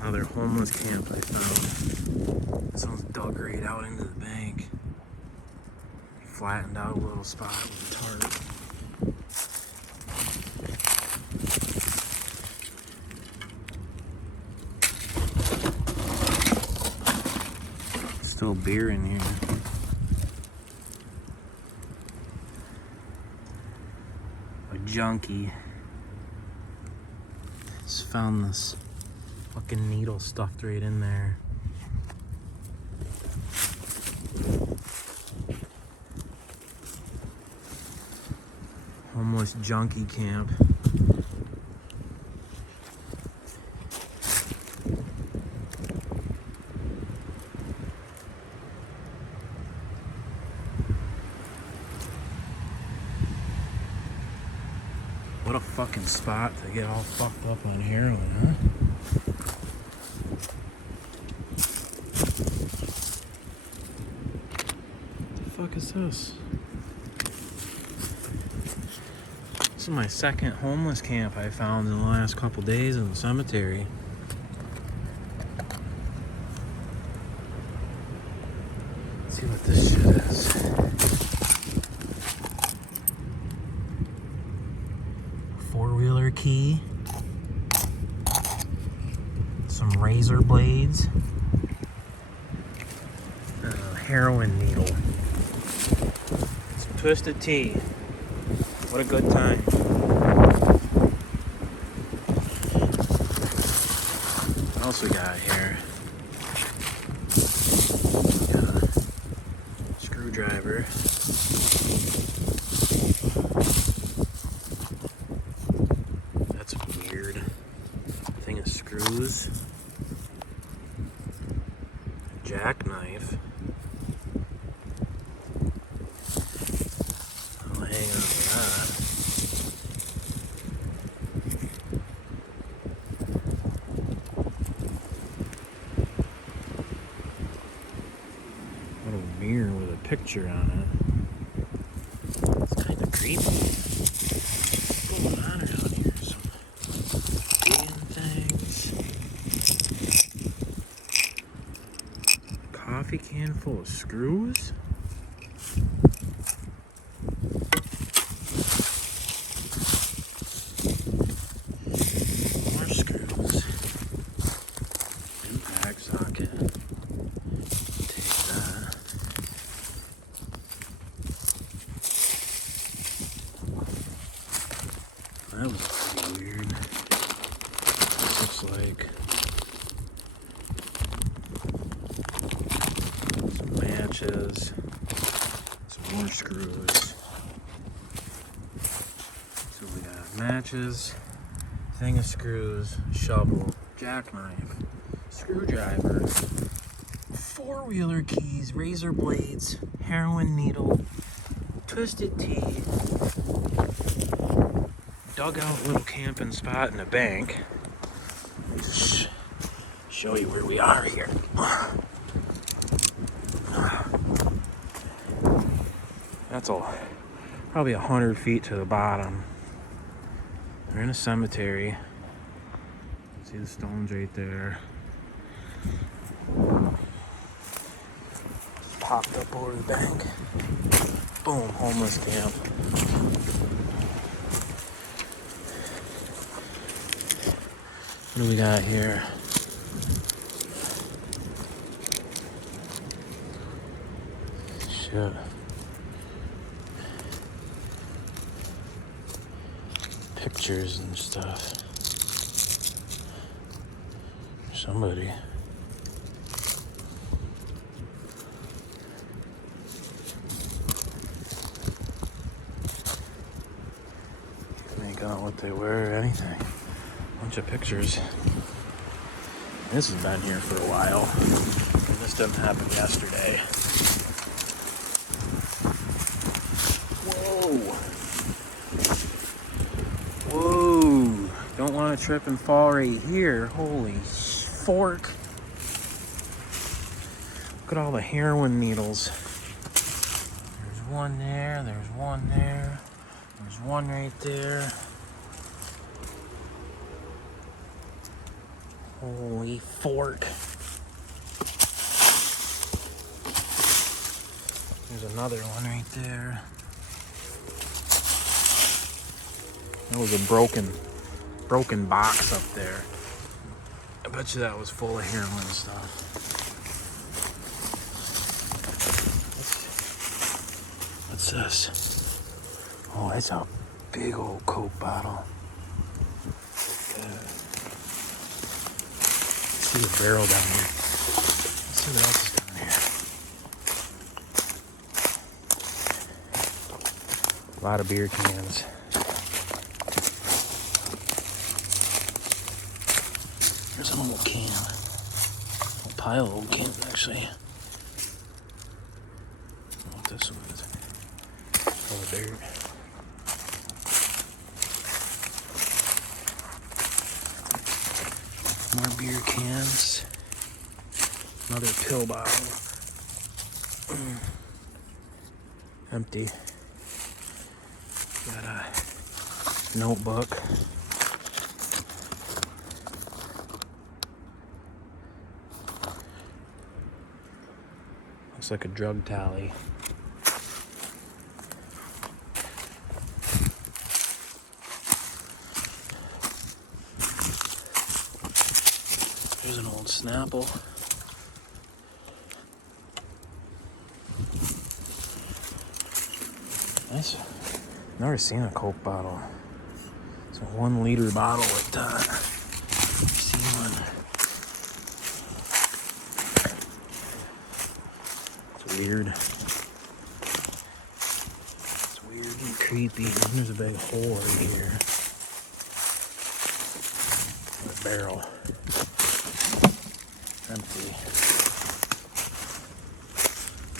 Another homeless camp I found. This one's dug right out into the bank. Flattened out a little spot with a tarp. Still beer in here. A junkie. Just found this fucking needle stuffed right in there. Homeless junkie camp. What a fucking spot to get all fucked up on heroin, huh? What the fuck is this? This is my second homeless camp I found in the last couple days in the cemetery. Let's see what this shit is. Four-wheeler key. Some razor blades. A heroin needle. Some twisted tea. What a good time. What else we got here? Got a screwdriver. That's weird. Thing of screws. A jackknife. I'll hang on to that. What a mirror with a picture on it. It's kind of creepy. What's going on around here? Some damn things. A coffee can full of screws. More screws. Impact socket. Take that. That was pretty weird. Looks like some matches, some more screws. So we got matches, thing of screws, shovel, jackknife, screwdriver, four-wheeler keys, razor blades, heroin needle, twisted tea, dug out little camping spot in a bank. Let me just show you where we are here. That's all. Probably 100 feet to the bottom. We're in a cemetery. See the stones right there. Popped up over the bank. Boom, homeless camp. What do we got here? Shit. Pictures and stuff. Somebody. Make out what they wear or anything. Bunch of pictures. This has been here for a while. And this didn't happen yesterday. Whoa. Whoa. Don't want to trip and fall right here. Holy fork. Look at all the heroin needles. There's one there. There's one there. There's one right there. Holy fork. There's another one right there. That was a broken box up there. I bet you that was full of heroin and stuff. What's this? Oh, it's a big old Coke bottle. See the barrel down here. Let's see what else is down here. A lot of beer cans. There's an old can. A pile of old cans, actually. I don't know what this one is. Full of dirt. More beer cans. Another pill bottle. Empty. Got a notebook. Looks like a drug tally. There's an old Snapple. Nice. Never seen a Coke bottle. It's a 1 liter bottle with seen one. It's weird. It's weird and creepy. There's a big hole right here. A barrel. Empty.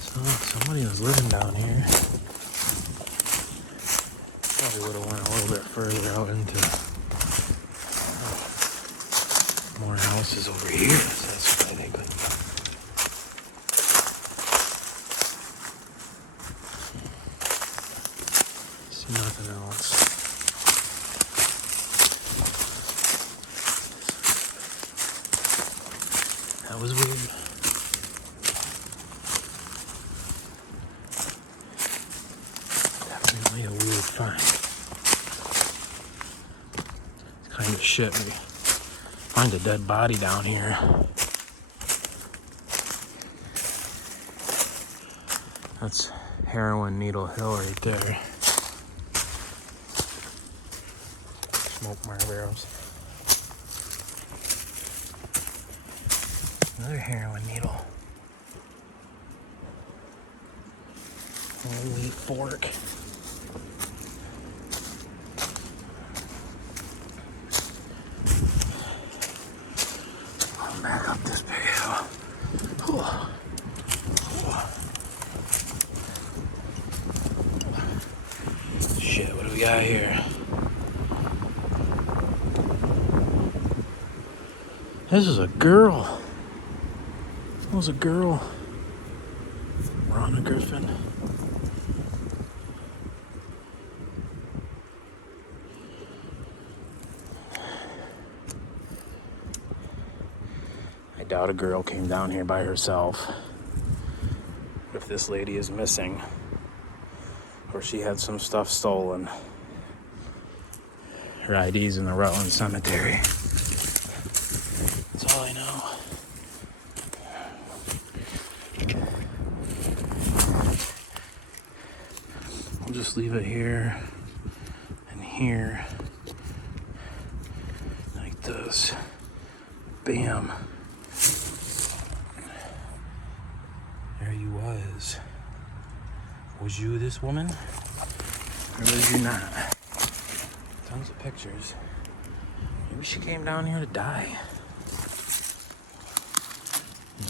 So somebody was living down here. Probably would have went a little bit further out into more houses over here. So that's why they couldn't. See nothing else. That was weird. Definitely a weird find. It's kind of shit. We find a dead body down here. That's Heroin Needle Hill right there. Smoke Marlboros. Another heroin needle. Holy fork. I'm back up this big hill. Shit, what do we got here? This is a girl. That was a girl. Ronna Griffin. I doubt a girl came down here by herself. If this lady is missing, or she had some stuff stolen, her ID's in the Rutland Cemetery. That's all I know. I'll just leave it here and here, like this. Bam. There you was. Was you this woman? Or was you not? Tons of pictures. Maybe she came down here to die.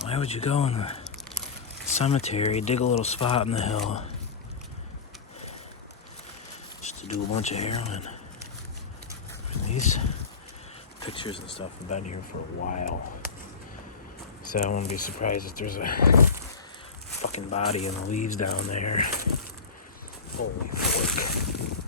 Why would you go in the cemetery, dig a little spot in the hill, just to do a bunch of heroin? And these pictures and stuff have been here for a while. So I wouldn't be surprised if there's a fucking body in the leaves down there. Holy fuck.